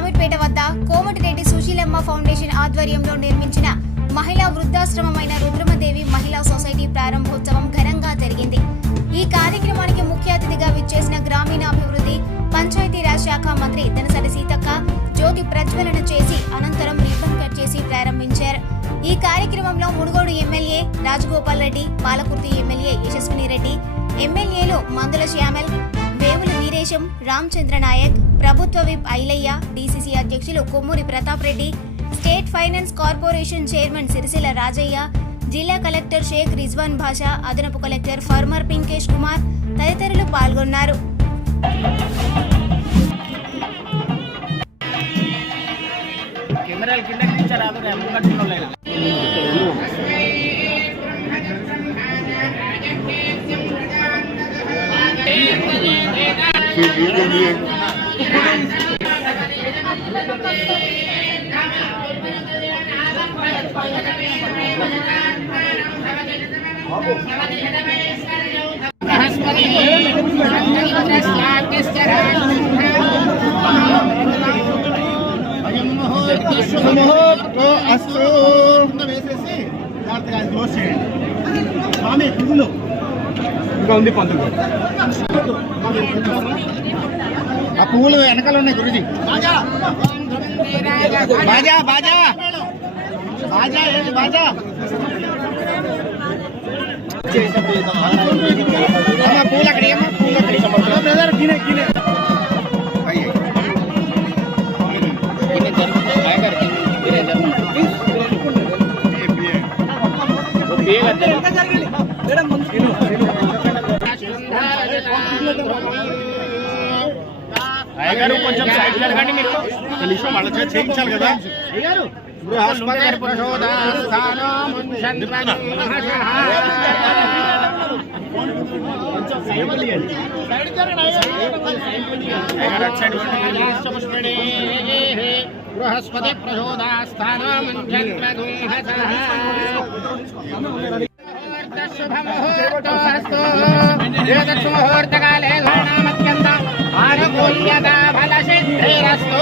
శామీర్పేట వద్ద కోమటిరెడ్డి సుశీలమ్మ ఫౌండేషన్ ఆధ్వర్యంలో నిర్మించిన మహిళా వృద్ధాశ్రమమైన రుద్రమదేవి మహిళా సొసైటీ ప్రారంభోత్సవం ఘనంగా జరిగింది. ఈ కార్యక్రమానికి ముఖ్య అతిథిగా విచ్చేసిన గ్రామీణాభివృద్ధి పంచాయతీరాజ్ శాఖ మంత్రి దనసరి సీతక్క జ్యోతి ప్రజ్వలన చేసి అనంతరం రిబ్బన్ కట్ చేసి ప్రారంభించారు. ఈ కార్యక్రమంలో మునుగోడు ఎమ్మెల్యే రాజగోపాల్ రెడ్డి, పాలకుర్తి ఎమ్మెల్యే యశస్విని రెడ్డి, ఎమ్మెల్యేలు మందుల శ్యామల్, వేముల వీరేశం, రామచంద్ర నాయక్, ప్రభుత్వ విప్ ఐలయ్య, డీసీసీ అధ్యక్షులు Kommuri Pratap Reddy, state finance corporation chairman Sircilla Rajaiah, జిల్లా కలెక్టర్ షేక్ రిజ్వాన్ భాషా, అదనపు కలెక్టర్ ఫార్మర్ పింకేష్ కుమార్ తదితరులు పాల్గొన్నారు. స్వామి పువ్వులు ఇంకా ఉంది పంతులు ఆ పువ్వులు వెనకాల ఉన్నాయి గురుజీ. బాజా బాజా బాజా బాజా పూలు అక్కడ ఏమో పూలు బ్రదర్ గినే గినే అయ్యగారు కొంచెం సైడ్ జరగండి. మీరు నిమిషం వాళ్ళ చేత చేయించాలి కదా. బృహస్పతి శుభముహూర్తకాలే ఆరోగ్యదా ఫల సిద్ధిరస్తు.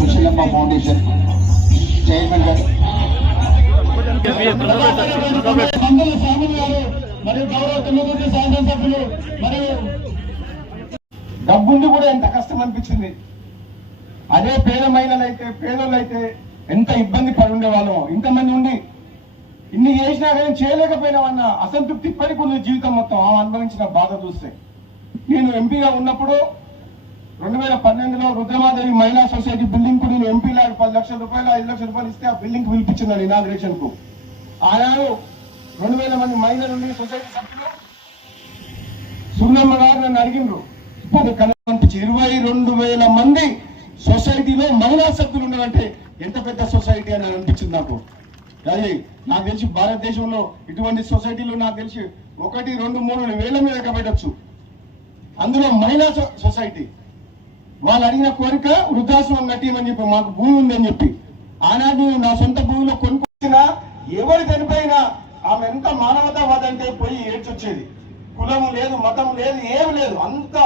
సుశీలమ్మ ఫౌండేషన్ చైర్మన్ గారు మందుల స్వామి గారు మరియు గౌరవ తుమ్మూరి శాసనసభ్యులు మరియు డబ్బుండి కూడా ఎంత కష్టం అనిపించింది. అదే పేద మహిళలైతే పేదోళ్ళైతే ఎంత ఇబ్బంది పడి ఉండేవాళ్ళం. ఇంతమంది ఉండి ఇన్ని చేసినా కానీ చేయలేకపోయినామన్న అసంతృప్తి ఇప్పటికి ఉంది జీవితం మొత్తం అనుభవించిన బాధ చూస్తే. నేను ఎంపీగా ఉన్నప్పుడు 2012లో రుద్రమాదేవి మహిళా సొసైటీ బిల్డింగ్ కు నేను ఎంపీ లాగా 10 లక్షల రూపాయలు 5 లక్షల రూపాయలు ఇస్తే ఆ బిల్డింగ్ కు పిలిపించిందని ఇనాగ్రేషన్ కు. ఆనాడు 2000 మంది మహిళలు సొసైటీ సభ్యులు సున్నమ్మ గారు నన్ను అడిగినారు. 22,000 మంది సొసైటీలో మహిళా సభ్యులు ఉన్నారంటే ఎంత పెద్ద సొసైటీ అని అనిపించింది నాకు. అది నాకు తెలిసి భారతదేశంలో ఇటువంటి సొసైటీలు నాకు తెలిసి 1, 2, 3 వేల మీద పెట్టచ్చు. అందులో మహిళా సొసైటీ వాళ్ళు అడిగిన కోరిక వృద్ధాశ్రమం కట్టియమని చెప్పి, మాకు భూమి ఉందని చెప్పి. ఆనాడు నా సొంత భూమిలో కొనుక్కొచ్చిన ఎవరు చనిపోయినా ఆమె ఎంత మానవతావాద అంటే పోయి ఏడ్చొచ్చేది. కులం లేదు, మతం లేదు, ఏమి లేదు, అంత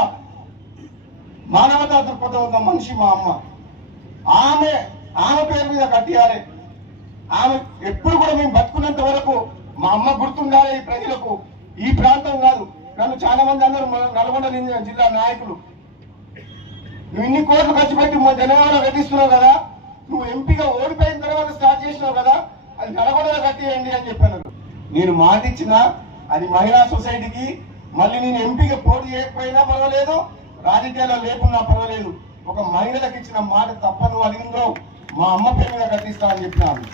మానవతా దృక్పథం ఉన్న మనిషి మా అమ్మ. ఆమె పేరు మీద కట్టియాలి. ఆమె ఎప్పుడు కూడా మేము బతుకున్నంత వరకు మా అమ్మ గుర్తుండాలి ఈ ప్రజలకు. ఈ ప్రాంతం కాదు, నన్ను చాలా మంది అన్నారు నల్గొండ జిల్లా నాయకులు, నువ్వు ఇన్ని కోట్లు ఖర్చు పెట్టి మా జనగామలో కట్టిస్తున్నావు కదా, నువ్వు ఎంపీగా ఓడిపోయిన తర్వాత స్టార్ట్ చేసినావు కదా, అది నల్గొండలో కట్టియండి అని చెప్పాను. నేను మాట ఇచ్చిన అది మహిళా సొసైటీకి. మళ్ళీ నేను ఎంపీగా పోటీ చేయకపోయినా పర్వాలేదు, రాజకీయాల్లో లేకున్నా పర్వాలేదు, ఒక మహిళలకు ఇచ్చిన మాట తప్ప నువ్వు అడిగిందో మా అమ్మ పేరు మీద కట్టిస్తా అని చెప్పినాను.